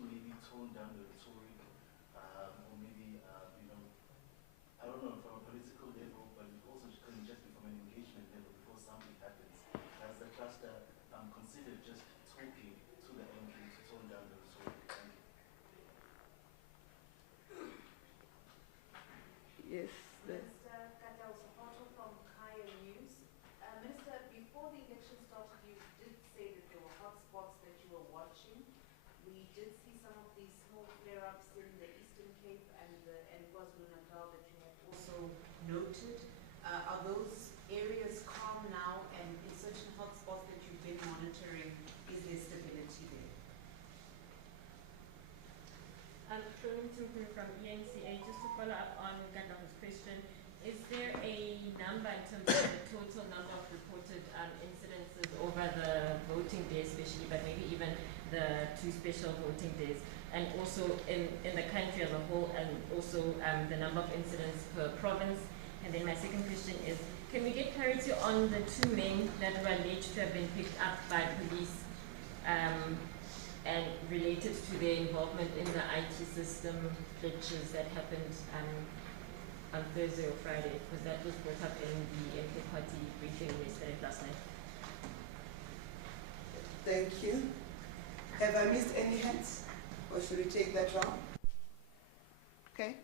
to maybe tone down the rhetoric, or maybe, I don't know, from a political level, but it also couldn't just be from an engagement level before something happens. Has the cluster considered just talking to the MK to tone down the rhetoric? Yes. Minister Katal Sapoto from Kaya News. Minister, before the election started, you did say that there were hotspots that you were watching. We did see some of these small flare-ups in the Eastern Cape and KwaZulu-Natal that you have also noted. Are those areas calm now, and in certain hotspots that you've been monitoring, is there stability there? From ENCA, just to follow up on Gandalf's question, is there a number in terms of the total number of reported incidences over the voting day especially, but maybe even the 2 special voting days, and also in the country as a whole, and also the number of incidents per province? And then my second question is, can we get clarity on the 2 men that were alleged to have been picked up by police and related to their involvement in the IT system glitches that happened on Thursday or Friday? Because that was brought up in the MK Party briefing yesterday, last night. Thank you. Have I missed any hands? Or should we take that round? Okay.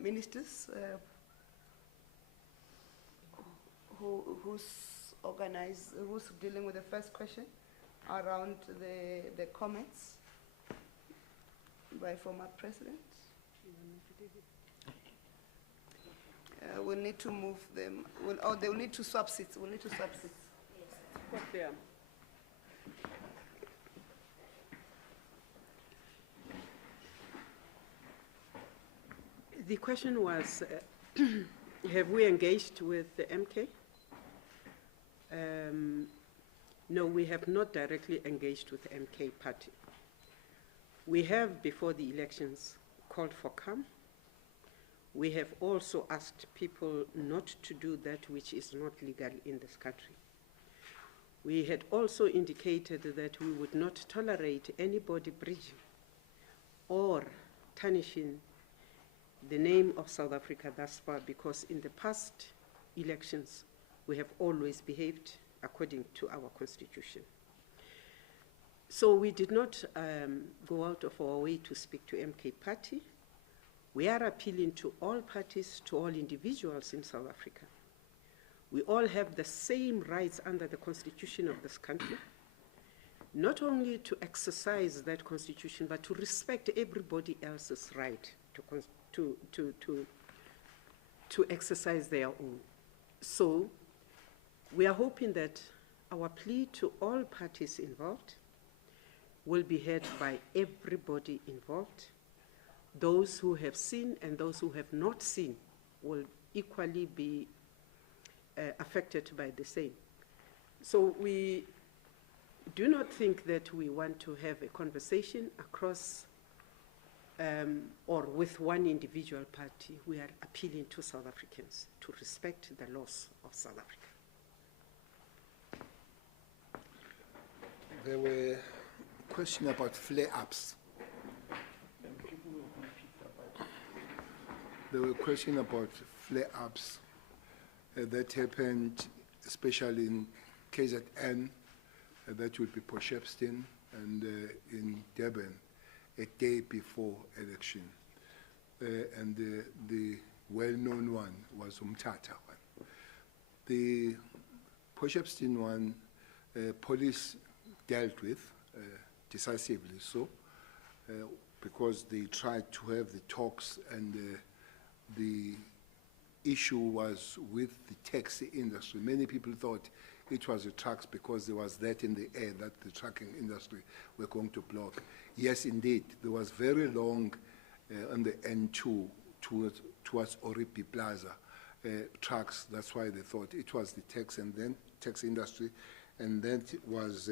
Ministers, who's dealing with the first question around the comments by former president? We'll need to move them. They'll need to swap seats. We'll need to swap seats. Yes. The question was, have we engaged with the MK? No, we have not directly engaged with the MK party. We have, before the elections, called for calm. We have also asked people not to do that which is not legal in this country. We had also indicated that we would not tolerate anybody breaching or tarnishing the name of South Africa thus far, because in the past elections, we have always behaved according to our constitution. So we did not go out of our way to speak to MK party. We are appealing to all parties, to all individuals in South Africa. We all have the same rights under the constitution of this country, not only to exercise that constitution, but to respect everybody else's right to exercise their own. So we are hoping that our plea to all parties involved will be heard by everybody involved. Those who have seen and those who have not seen will equally be affected by the same. So we do not think that we want to have a conversation across or with one individual party. We are appealing to South Africans to respect the laws of South Africa. There were questions about flare-ups. There were questions about flare-ups that happened, especially in KZN, that would be Potchefstroom, and in Durban, a day before election. And the well-known one was Umtata one. The Potchefstroom one, police dealt with decisively so, because they tried to have the talks, and the issue was with the taxi industry. Many people thought it was the trucks because there was that in the air that the trucking industry were going to block. Yes, indeed, there was very long on the N2 towards Oripi Plaza trucks. That's why they thought it was the tax and then tax industry, and that was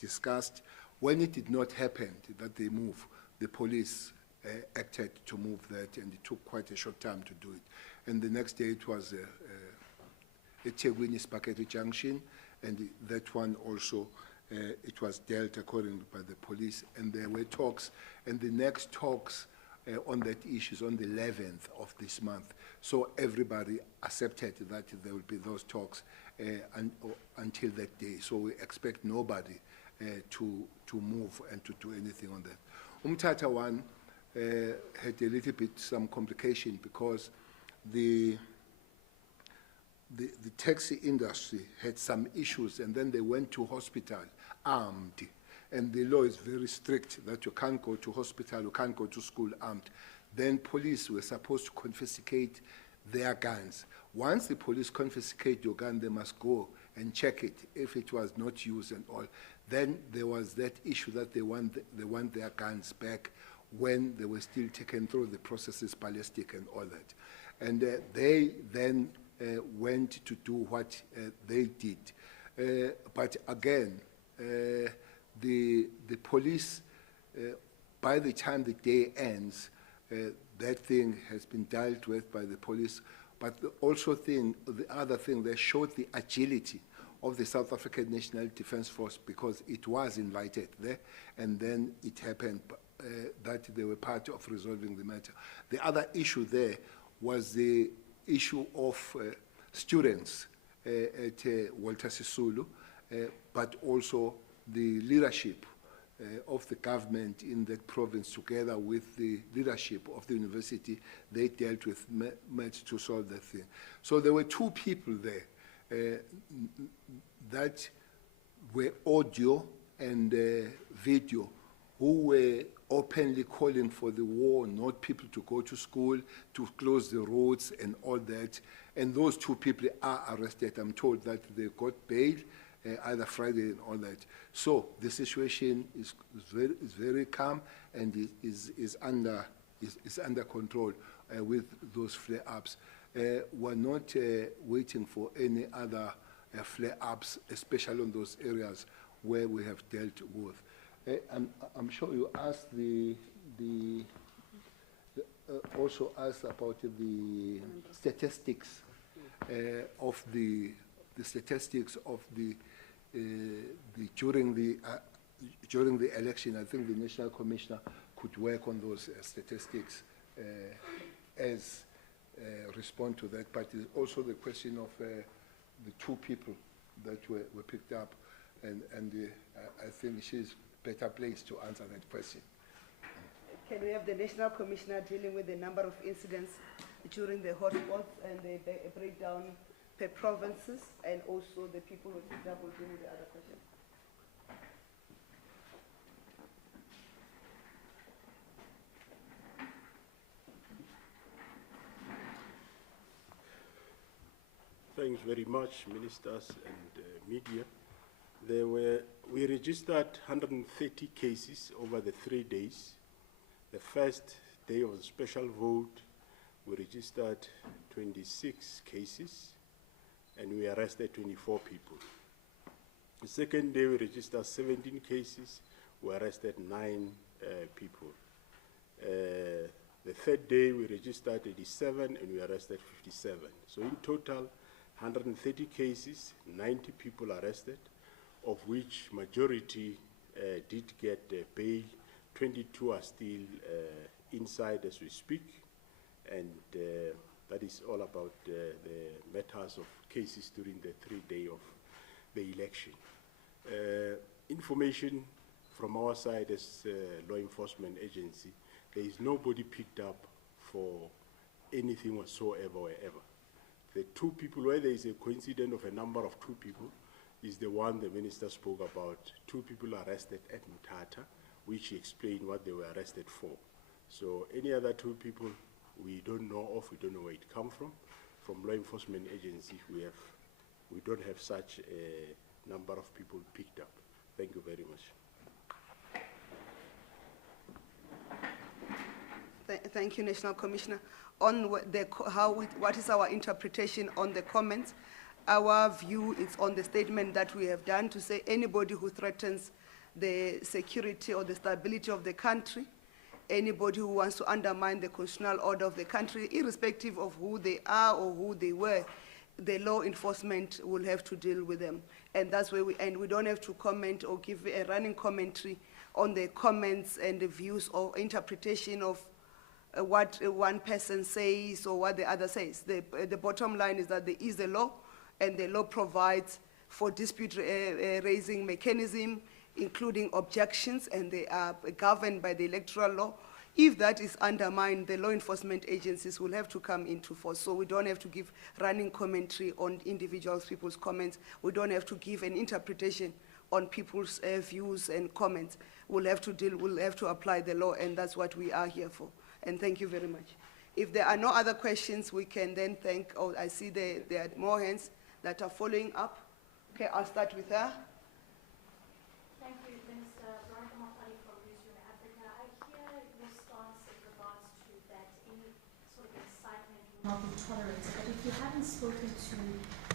discussed. When it did not happen that they move, the police acted to move that, and it took quite a short time to do it. And the next day it was eThekwini Spaghetti Junction, and that one also it was dealt according by the police, and there were talks, and the next talks on that issue is on the 11th of this month. So everybody accepted that there will be those talks until that day. So we expect nobody to move and to do anything on that. Umtata one had a little bit some complication because the taxi industry had some issues, and then they went to hospital armed. And the law is very strict that you can't go to hospital, you can't go to school armed. Then police were supposed to confiscate their guns. Once the police confiscate your gun, they must go and check it if it was not used and all. Then there was that issue that they want their guns back when they were still taken through the processes, ballistic and all that. And they then went to do what they did. But again, the police, by the time the day ends, that thing has been dealt with by the police. But the other thing, they showed the agility of the South African National Defence Force because it was invited there, and then it happened that they were part of resolving the matter. The other issue there was the issue of students at Walter Sisulu, but also the leadership of the government in that province, together with the leadership of the university, they dealt with met to solve that thing. So there were two people there that were audio and video who were openly calling for the war, not people to go to school, to close the roads and all that. And those two people are arrested. I'm told that they got bail either Friday and all that. So the situation is very calm and is under control with those flare-ups. We're not waiting for any other flare-ups, especially on those areas where we have dealt with. I'm sure you asked also asked about the statistics of the statistics of during the election. I think the National Commissioner could work on those statistics as respond to that. But there's also the question of the two people that were picked up, and I think she's better placed to answer that question. Can we have the National Commissioner dealing with the number of incidents during the hotspots and the breakdown per provinces, and also the people who picked up will deal with the other questions? Thanks very much, ministers and media. We registered 130 cases over the 3 days. The first day of the special vote, we registered 26 cases, and we arrested 24 people. The second day, we registered 17 cases, we arrested 9 people. The third day, we registered 87, and we arrested 57. So in total, 130 cases, 90 people arrested, of which majority did get bail. 22 are still inside as we speak, and that is all about the matters of cases during the 3 days of the election. Information from our side as law enforcement agency, there is nobody picked up for anything whatsoever or ever. The 2 people, where there is a coincidence of a number of 2 people, is the one the minister spoke about. 2 people arrested at Mthatha, which he explained what they were arrested for. So any other 2 people we don't know of, we don't know where it come from. From law enforcement agency, we don't have such a number of people picked up. Thank you very much. Thank you, National Commissioner. On what is our interpretation on the comments? Our view is on the statement that we have done to say anybody who threatens the security or the stability of the country, anybody who wants to undermine the constitutional order of the country, irrespective of who they are or who they were, the law enforcement will have to deal with them. And that's where we end. We don't have to comment or give a running commentary on the comments and the views or interpretation of what one person says or what the other says. The bottom line is that there is a law, and the law provides for dispute raising mechanism, including objections, and they are governed by the electoral law. If that is undermined, the law enforcement agencies will have to come into force. So we don't have to give running commentary on people's comments. We don't have to give an interpretation on people's views and comments. We'll have to apply the law, and that's what we are here for. And thank you very much. If there are no other questions, we can then thank, oh, I see there are more hands that are following up. Okay, I'll start with her. Thank you, Minister. Veronica Mafali from Newsroom Africa. I hear your stance in regards to that any sort of incitement will not be tolerated, but if you haven't spoken to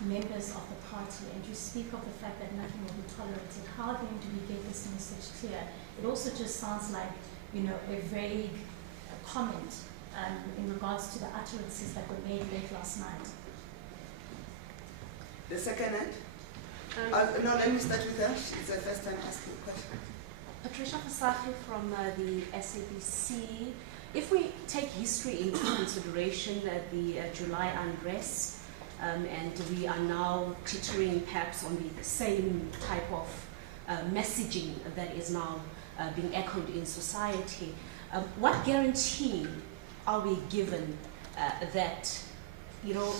members of the party and you speak of the fact that nothing will be tolerated, how then do we get this message clear? It also just sounds like, you know, a vague comment in regards to the utterances that were made late last night. The second hand? No, let me start with her. It's the first time asking a question. Patricia Fasafi from the SABC. If we take history into consideration, the July unrest, and we are now teetering perhaps on the same type of messaging that is now being echoed in society, what guarantee are we given that, you know,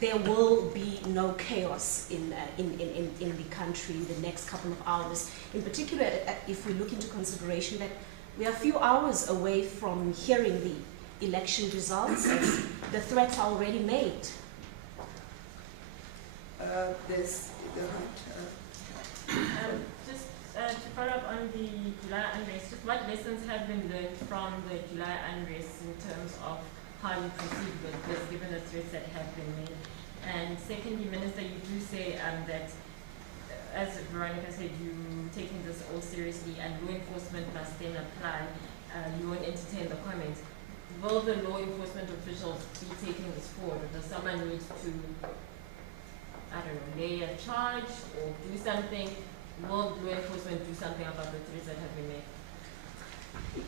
there will be no chaos in the country in the next couple of hours? In particular, if we look into consideration that we are a few hours away from hearing the election results, and the threats are already made. To follow up on the July unrest, just what lessons have been learned from the July unrest in terms of how you proceed with this, given the threats that have been made? And secondly, Minister, you do say that, as Veronica said, you taking this all seriously, and law enforcement must then apply. You won't entertain the comments. Will the law enforcement officials be taking this forward? Does someone need to, I don't know, lay a charge or do something? Will law enforcement do something about the threats that have been made?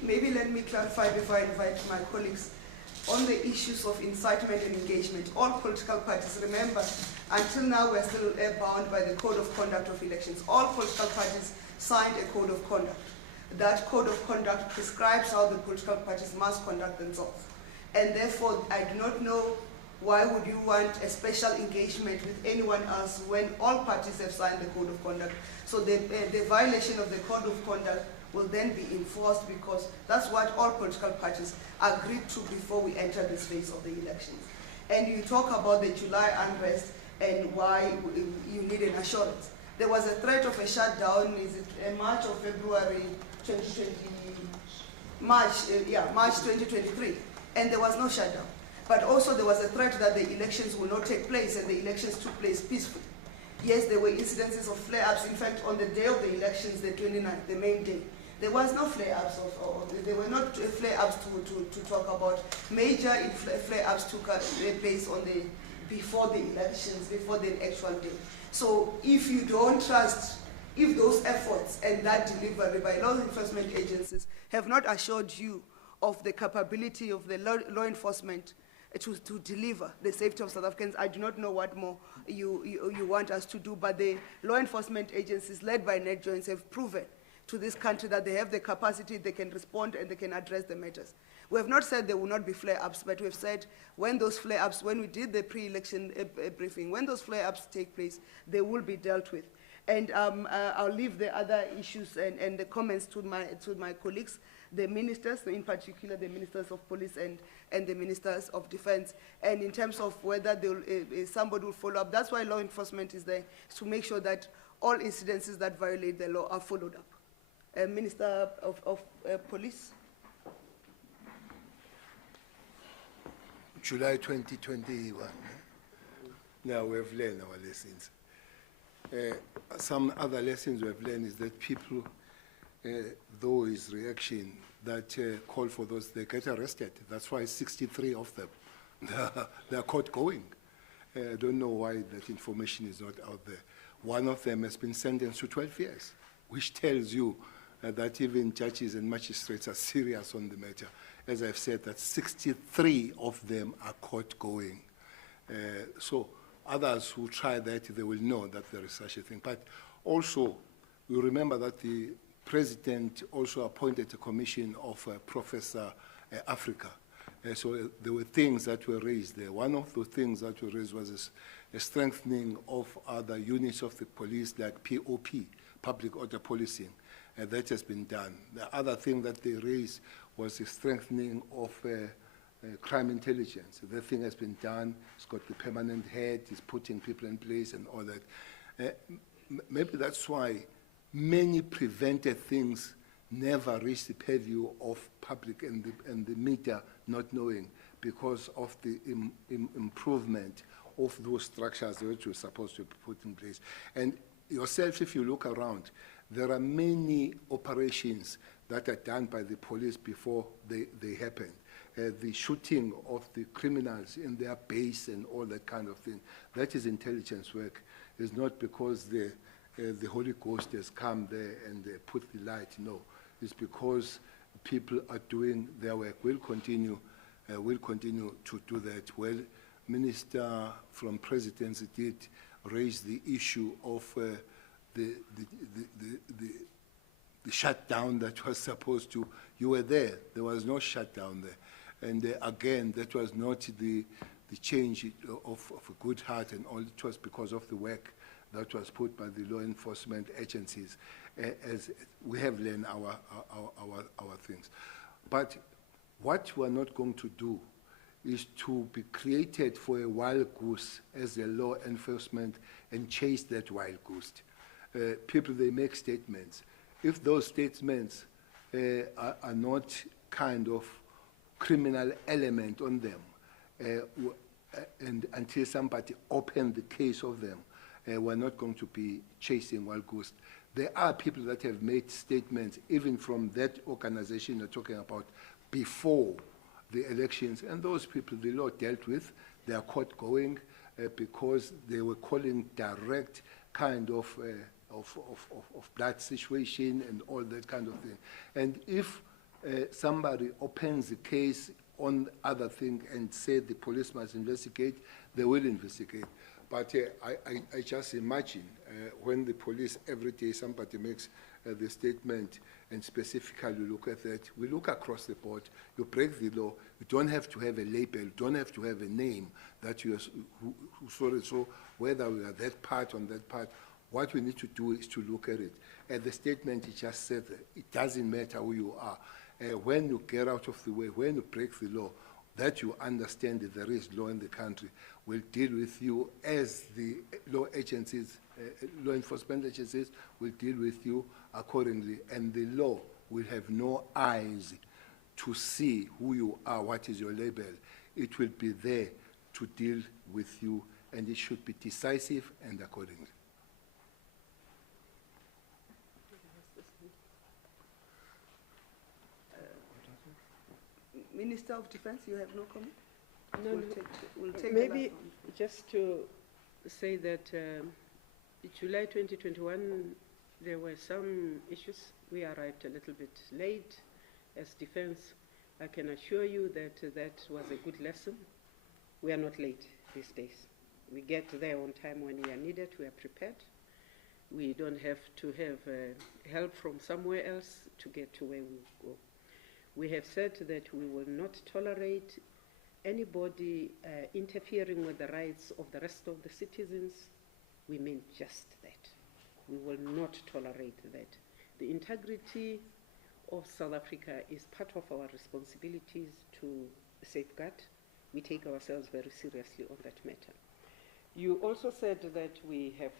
Maybe let me clarify before I invite my colleagues. On the issues of incitement and engagement, all political parties, remember, until now we're still bound by the Code of Conduct of Elections. All political parties signed a Code of Conduct. That Code of Conduct prescribes how the political parties must conduct themselves. And therefore, I do not know why would you want a special engagement with anyone else when all parties have signed the Code of Conduct. So the violation of the Code of Conduct will then be enforced, because that's what all political parties agreed to before we enter this phase of the elections. And you talk about the July unrest and why you need an assurance. There was a threat of a shutdown, is it March or February 2020? March 2023, and there was no shutdown. But also there was a threat that the elections will not take place, and the elections took place peacefully. Yes, there were incidences of flare-ups. In fact, on the day of the elections, the 29th, the main day, there was no flare-ups, there were not flare-ups to talk about. Major flare-ups took place on before the elections, before the actual day. So if you don't trust, if those efforts and that delivery by law enforcement agencies have not assured you of the capability of the law enforcement to deliver the safety of South Africans, I do not know what more you want us to do, but the law enforcement agencies led by NetJoins have proven to this country that they have the capacity, they can respond and they can address the matters. We have not said there will not be flare-ups, but we have said when those flare-ups, when we did the pre-election briefing, when those flare-ups take place, they will be dealt with. And I'll leave the other issues and the comments to my colleagues, the ministers, in particular the ministers of police and the ministers of defense. And in terms of whether somebody will follow up, that's why law enforcement is there, to make sure that all incidences that violate the law are followed up. Minister of Police. July 2021. Now we have learned our lessons. Some other lessons we have learned is that people, though his reaction that call for those, they get arrested. That's why 63 of them, they are caught going. I don't know why that information is not out there. One of them has been sentenced to 12 years, which tells you that even judges and magistrates are serious on the matter. As I've said, that 63 of them are court going. So others who try that, they will know that there is such a thing. But also, you remember that the president also appointed a commission of Professor Africa. So there were things that were raised there. One of the things that were raised was a strengthening of other units of the police, like POP, public order policing. That has been done. The other thing that they raised was the strengthening of crime intelligence. That thing has been done. It's got the permanent head. It's putting people in place and all that. Maybe that's why many prevented things never reached the purview of public and the media not knowing, because of the improvement of those structures which were supposed to be put in place. And yourself, if you look around, there are many operations that are done by the police before they happen. The shooting of the criminals in their base and all that kind of thing, that is intelligence work. It's not because the Holy Ghost has come there and put the light. No, it's because people are doing their work. We'll continue to do that. Well, Minister from Presidency did raise the issue of the shutdown that was supposed to. You were there. There was no shutdown there. And again, that was not the change of a good heart and all. It was because of the work that was put by the law enforcement agencies, as we have learned our things. But what we're not going to do is to be created for a wild goose as a law enforcement and chase that wild goose. People, they make statements. If those statements are not kind of criminal element on them, and until somebody opens the case of them, we're not going to be chasing wild goose. There are people that have made statements, even from that organization you're talking about, before the elections, and those people the law dealt with. They are caught going because they were calling direct kind of blood situation and all that kind of thing. And if somebody opens the case on other thing and say the police must investigate, they will investigate. But I just imagine when the police, every day somebody makes the statement and specifically look at that, we look across the board. You break the law, you don't have to have a label, you don't have to have a name that you are, so whether we are that part on that part, what we need to do is to look at it. And the statement he just said, it doesn't matter who you are. When you get out of the way, when you break the law, that you understand that there is law in the country, will deal with you as the law agencies, law enforcement agencies will deal with you accordingly, and the law will have no eyes to see who you are, what is your label. It will be there to deal with you, and it should be decisive and accordingly. Minister of Defense, you have no comment? No, We'll take maybe the last one. just to say that July 2021, there were some issues. We arrived a little bit late as defense. I can assure you that that was a good lesson. We are not late these days. We get there on time when we are needed. We are prepared. We don't have to have help from somewhere else to get to where we go. We have said that we will not tolerate anybody interfering with the rights of the rest of the citizens. We mean just that. We will not tolerate that. The integrity of South Africa is part of our responsibilities to safeguard. We take ourselves very seriously on that matter. You also said that we have,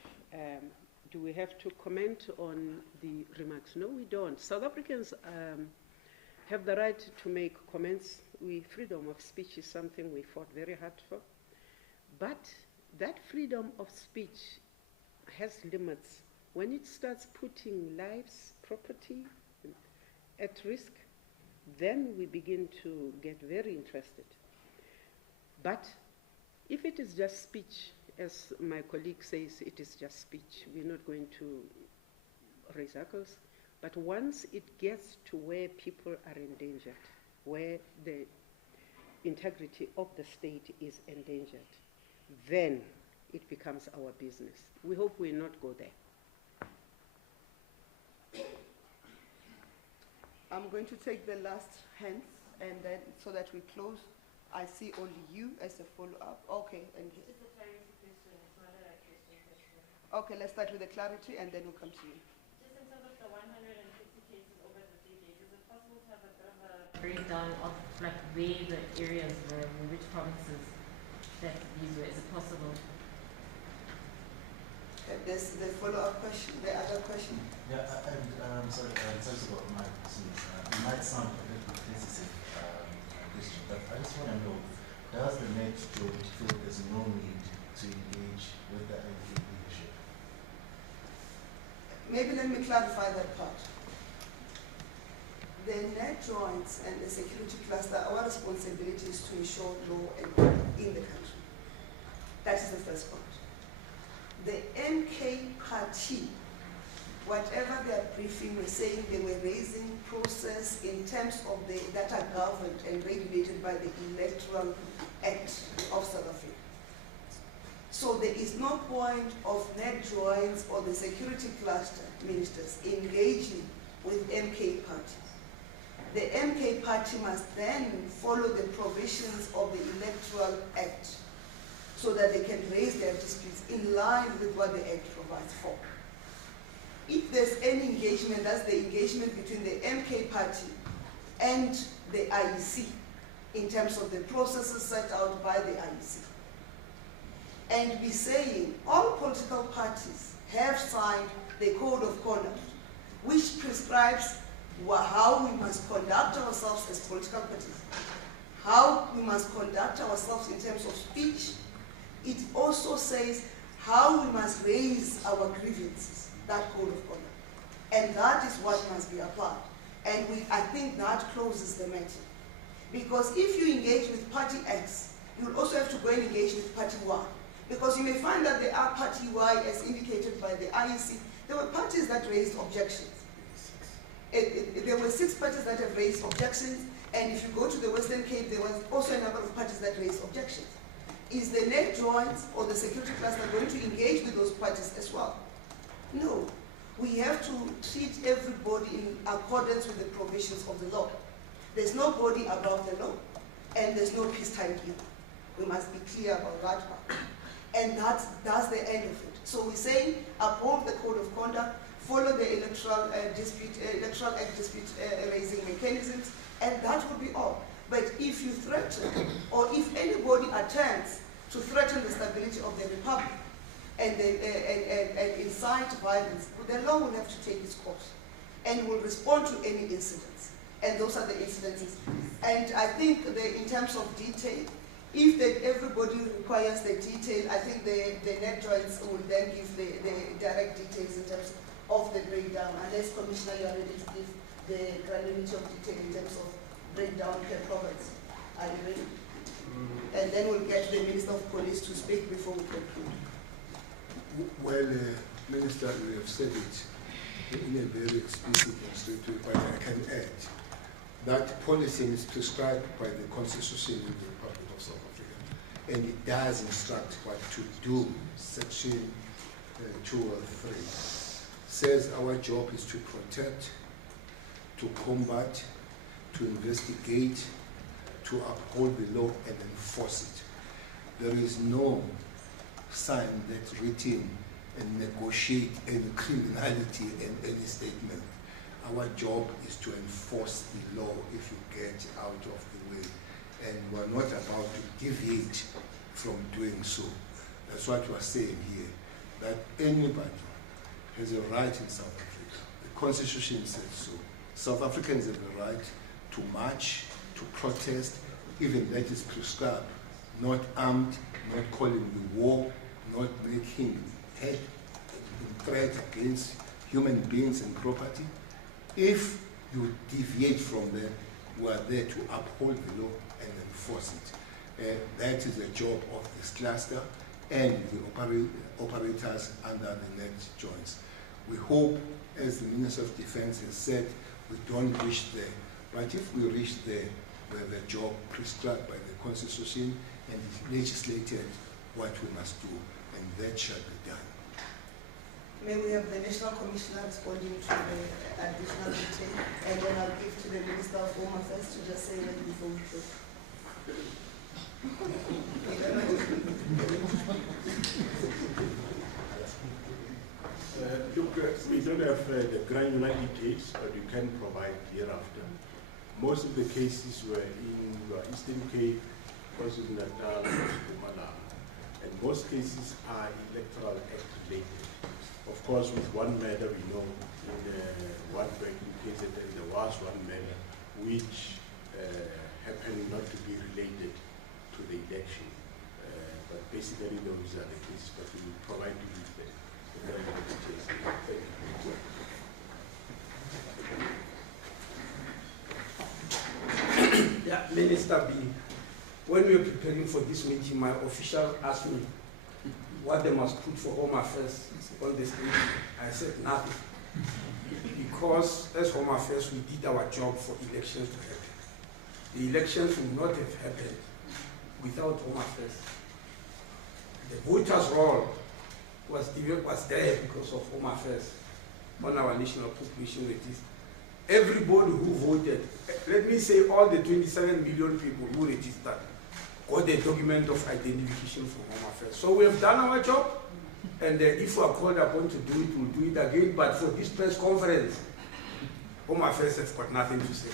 do we have to comment on the remarks? No, we don't. South Africans have the right to make comments. Freedom of speech is something we fought very hard for. But that freedom of speech has limits. When it starts putting lives, property at risk, then we begin to get very interested. But If it is just speech, as my colleague says, it is just speech. We're not going to raise circles. But once it gets to where people are endangered, where the integrity of the state is endangered, then it becomes our business. We hope we not go there. I'm going to take the last hands, and then so that we close, I see only you as a follow-up. Okay, and It's a clarity question, it's not a question. okay, let's start with the clarity, and then we'll come to you. Just in terms of the 150 cases over the 3 days, is it possible to have a bit of a breakdown of like where the areas were, in which provinces that these were? Is it possible? There's the follow-up question, the other question. Yeah, and sorry about my questions. It might sound a bit repetitive, question, but I just want to know, does the next job feel there's no need to engage with the MK leadership? Maybe let me clarify that part. The net joints and the security cluster, our responsibility is to ensure law and order in the country. That is the first part. The MK party, whatever their briefing was saying, they were raising process in terms of the that are governed and regulated by the Electoral Act of South Africa. So there is no point of net joints or the security cluster ministers engaging with MK party. The MK party must then follow the provisions of the Electoral Act so that they can raise their disputes in line with what the Act provides for. If there's any engagement, that's the engagement between the MK party and the IEC in terms of the processes set out by the IEC. And we're saying all political parties have signed the Code of Conduct, which prescribes how we must conduct ourselves as political parties, how we must conduct ourselves in terms of speech. It also says how we must raise our grievances, that Code of Conduct. And that is what must be applied. And I think that closes the matter. Because if you engage with party X, you'll also have to go and engage with party Y. Because you may find that there are party Y, as indicated by the IEC, there were parties that raised objections. There were 6 parties that have raised objections, and if you go to the Western Cape, there was also a number of parties that raised objections. Is the net joints or the security cluster going to engage with those parties as well? No. We have to treat everybody in accordance with the provisions of the law. There's nobody above the law, and there's no peacetime either. We must be clear about that part. And that's the end of it. So we say uphold the Code of Conduct, follow the Electoral Act dispute raising mechanisms, and that will be all. But if you threaten, or if anybody attempts to threaten the stability of the Republic and incite violence, the law will have to take its course and will respond to any incidents. And those are the incidences. And I think in terms of detail, if everybody requires the detail, I think the net joints will then give the direct details in terms of the breakdown, unless Commissioner, you are ready to give the granularity of detail in terms of breakdown per province. Are you ready? And then we'll get the Minister of Police to speak before we conclude. Well, Minister, you have said it in a very explicit and straight way, but I can add that policing is prescribed by the Constitution of the Republic of South Africa, and it does instruct what to do. Section 2 or 3 says our job is to protect, to combat, to investigate, to uphold the law and enforce it. There is no sign that's written and negotiate any criminality in any statement. Our job is to enforce the law if you get out of the way. And we're not about to deviate from doing so. That's what we're saying here, that anybody has a right in South Africa. The Constitution says so. South Africans have the right to march, to protest, even that is prescribed, not armed, not calling the war, not making threat against human beings and property. If you deviate from that, we are there to uphold the law and enforce it. That is the job of this cluster and the operators under the net joints. We hope, as the Minister of Defense has said, we don't reach there. But if we reach there, we have a job prescribed by the Constitution and legislated what we must do, and that shall be done. May we have the National Commissioner responding to the additional detail, and then I'll give to the Minister of Home Affairs to just say that before we close. Look, we don't have the granular details, but we can provide hereafter. Most of the cases were in the Eastern Cape, KwaZulu-Natal, Mpumalanga, and most cases are Electoral Act related. Of course, with one matter we know in one breaking case that there was one matter which happened not to be related to the election. But basically those are the cases, but we will provide you with the details. Thank you. Yeah, Minister B, when we were preparing for this meeting, my official asked me what they must put for Home Affairs on the stage. I said nothing. Because as Home Affairs, we did our job for elections to happen. The elections would not have happened without Home Affairs. The voters' roll was there because of Home Affairs on our national population register. Everybody who voted, let me say all the 27 million people who registered, got the document of identification from Home Affairs. So we have done our job, and if we are called upon to do it, we'll do it again. But for this press conference, Home Affairs have got nothing to say.